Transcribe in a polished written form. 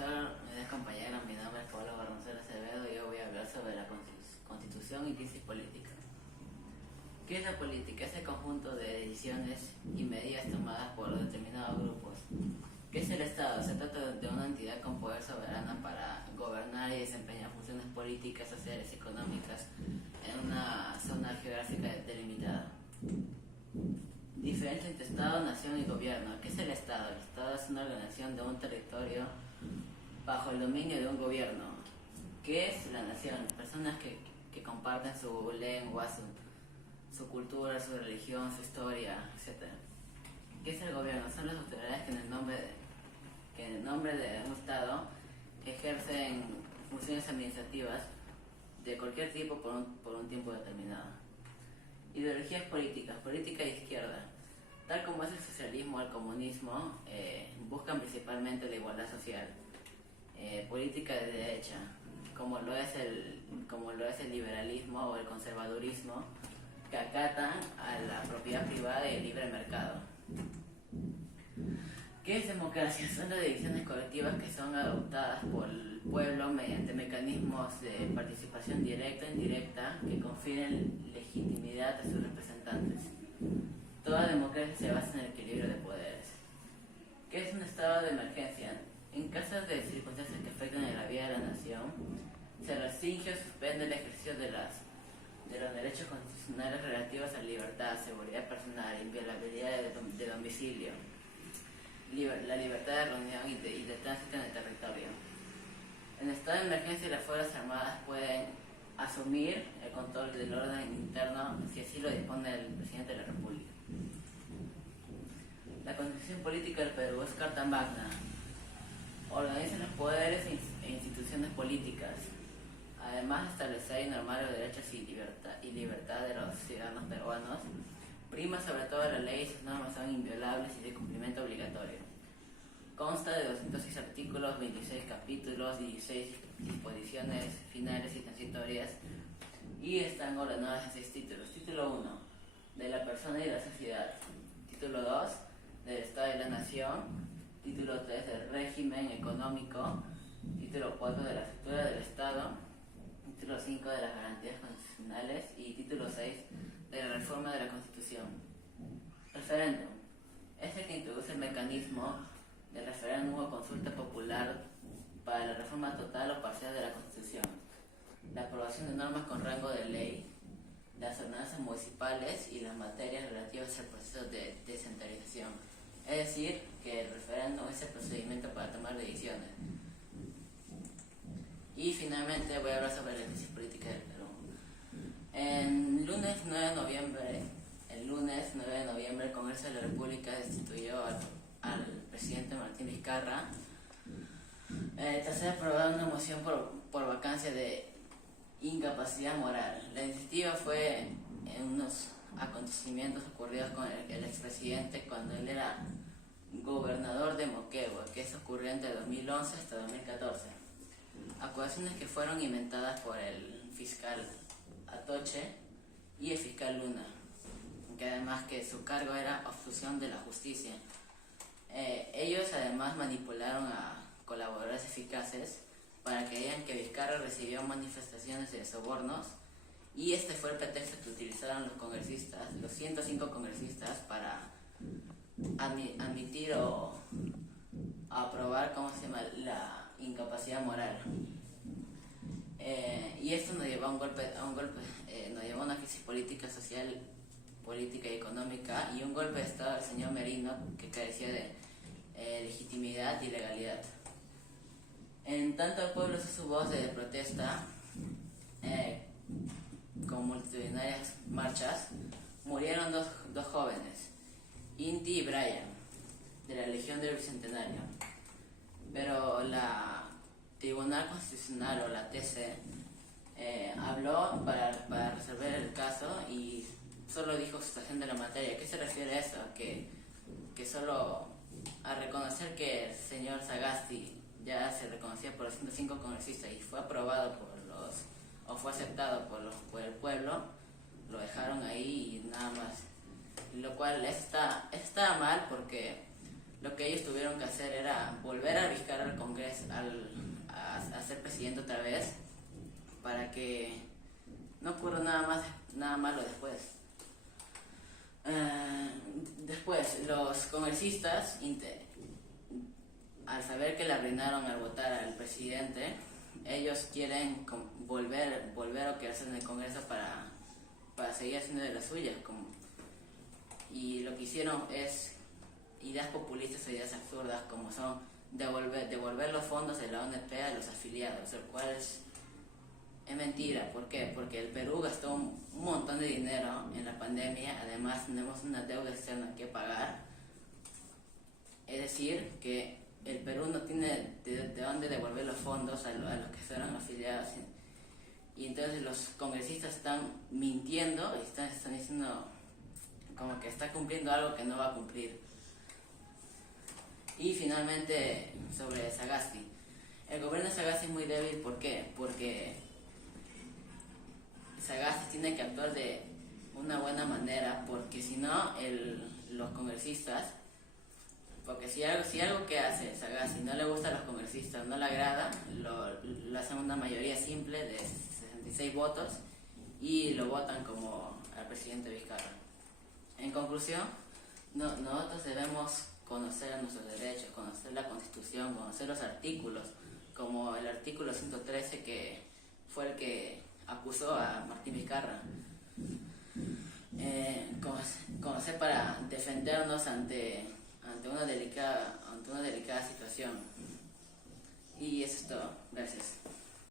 profesor, mis compañeros, mi nombre es Pablo Barroncel Acevedo y yo voy a hablar sobre la Constitución y crisis política. ¿Qué es la política? Es el conjunto de decisiones y medidas tomadas por determinados grupos. ¿Qué es el Estado? Se trata de una entidad con poder soberano para gobernar y desempeñar funciones políticas, sociales y económicas en una zona geográfica delimitada. Diferencia entre Estado, Nación y Gobierno. ¿Qué es el Estado? El Estado es una organización de un territorio bajo el dominio de un gobierno. ¿Qué es la Nación? Personas que comparten su lengua, su cultura, su religión, su historia, etc. ¿Qué es el Gobierno? Son las autoridades que en el nombre de un Estado ejercen funciones administrativas de cualquier tipo por un tiempo determinado. Ideologías políticas, política de izquierda. Tal como es el socialismo o el comunismo, buscan principalmente la igualdad social. Política de derecha, como lo es el liberalismo o el conservadurismo, que acatan a la propiedad privada y el libre mercado. ¿Qué es democracia? Son las decisiones colectivas que son adoptadas por el pueblo mediante mecanismos de participación directa e indirecta que confieren legitimidad a sus representantes. Toda democracia se basa en el equilibrio de poderes. ¿Qué es un estado de emergencia? En casos de circunstancias que afectan a la vida de la nación, se restringe o suspende el ejercicio de los derechos constitucionales relativos a libertad, seguridad personal, inviolabilidad de domicilio, la libertad de reunión y de tránsito en el territorio. En estado de emergencia, las Fuerzas Armadas pueden asumir el control del orden interno si así lo dispone el presidente de la República. La Constitución Política del Perú es Carta Magna. Organiza los poderes e instituciones políticas. Además de establecer y normar los derechos y libertad de los ciudadanos peruanos, prima sobre todo la ley y sus normas son inviolables y de cumplimiento obligatorio. Consta de 206 artículos, 26 capítulos, 16 disposiciones finales y transitorias y están ordenadas en 6 títulos. Título 1, de la persona y la sociedad. Título 2, del Estado y la Nación. Título 3, del régimen económico. Título 4, de la estructura del Estado. Título 5, de las garantías constitucionales. Y título 6, de la reforma de la Constitución. Referéndum. Es el que introduce el mecanismo de referéndum o consulta popular para la reforma total o parcial de la Constitución, la aprobación de normas con rango de ley, las ordenanzas municipales y las materias relativas al proceso de descentralización. Es decir, que el referéndum es el procedimiento para tomar decisiones. Y finalmente voy a hablar sobre la crisis política del Perú. El lunes 9 de noviembre, el Congreso de la República destituyó al presidente Martín Vizcarra tras ser aprobada una moción por vacancia de incapacidad moral. La iniciativa fue en unos acontecimientos ocurridos con el expresidente cuando él era gobernador de Moquegua, que eso ocurrió entre 2011 hasta 2014. Acusaciones que fueron inventadas por el fiscal Atoche y el fiscal Luna, que además que su cargo era obstrucción de la justicia. Ellos además manipularon a colaboradores eficaces para que digan que Vizcarra recibió manifestaciones de sobornos, y este fue el pretexto que utilizaron los 105 congresistas para admitir o aprobar, la incapacidad moral. Y esto nos llevó nos llevó a una crisis política, social, política y económica, y un golpe de estado del señor Merino que carecía de legitimidad y legalidad. En tanto el pueblo hizo su voz de protesta con multitudinarias marchas, murieron dos jóvenes, Inti y Brian, de la Legión del Bicentenario. Pero la Tribunal Constitucional o la TC habló para resolver el caso y solo dijo su situación de la materia. ¿A qué se refiere eso? Que solo a reconocer que el señor Sagasti ya se reconocía por los 105 congresistas y fue aprobado fue aceptado por el pueblo, lo dejaron ahí y nada más. Lo cual está mal porque lo que ellos tuvieron que hacer era volver a Vizcarra al Congreso, a ser presidente otra vez, para que no ocurra nada malo después. Después, los congresistas, al saber que le arruinaron al votar al presidente, ellos quieren volver a quedarse en el Congreso para seguir haciendo de las suyas. Y lo que hicieron es ideas populistas o ideas absurdas, como son devolver los fondos de la ONP a los afiliados, lo cual es mentira. ¿Por qué? Porque el Perú gastó un montón de dinero en la pandemia, además tenemos una deuda externa que pagar, es decir, que el Perú no tiene de dónde devolver los fondos a los que fueron afiliados, y entonces los congresistas están mintiendo y están diciendo como que está cumpliendo algo que no va a cumplir. Y finalmente, sobre Sagasti, el gobierno de Sagasti es muy débil. ¿Por qué? Porque Sagasti tiene que actuar de una buena manera, porque si no, los congresistas, porque si algo que hace Sagasti no le gusta a los congresistas, no le agrada, lo hacen una mayoría simple de 66 votos y lo votan como al presidente Vizcarra. En conclusión, nosotros debemos conocer nuestros derechos, conocer la Constitución, conocer los artículos, como el artículo 113, que fue el que acusó a Martín Vizcarra. Conocer para defendernos ante una delicada situación. Y eso es todo. Gracias.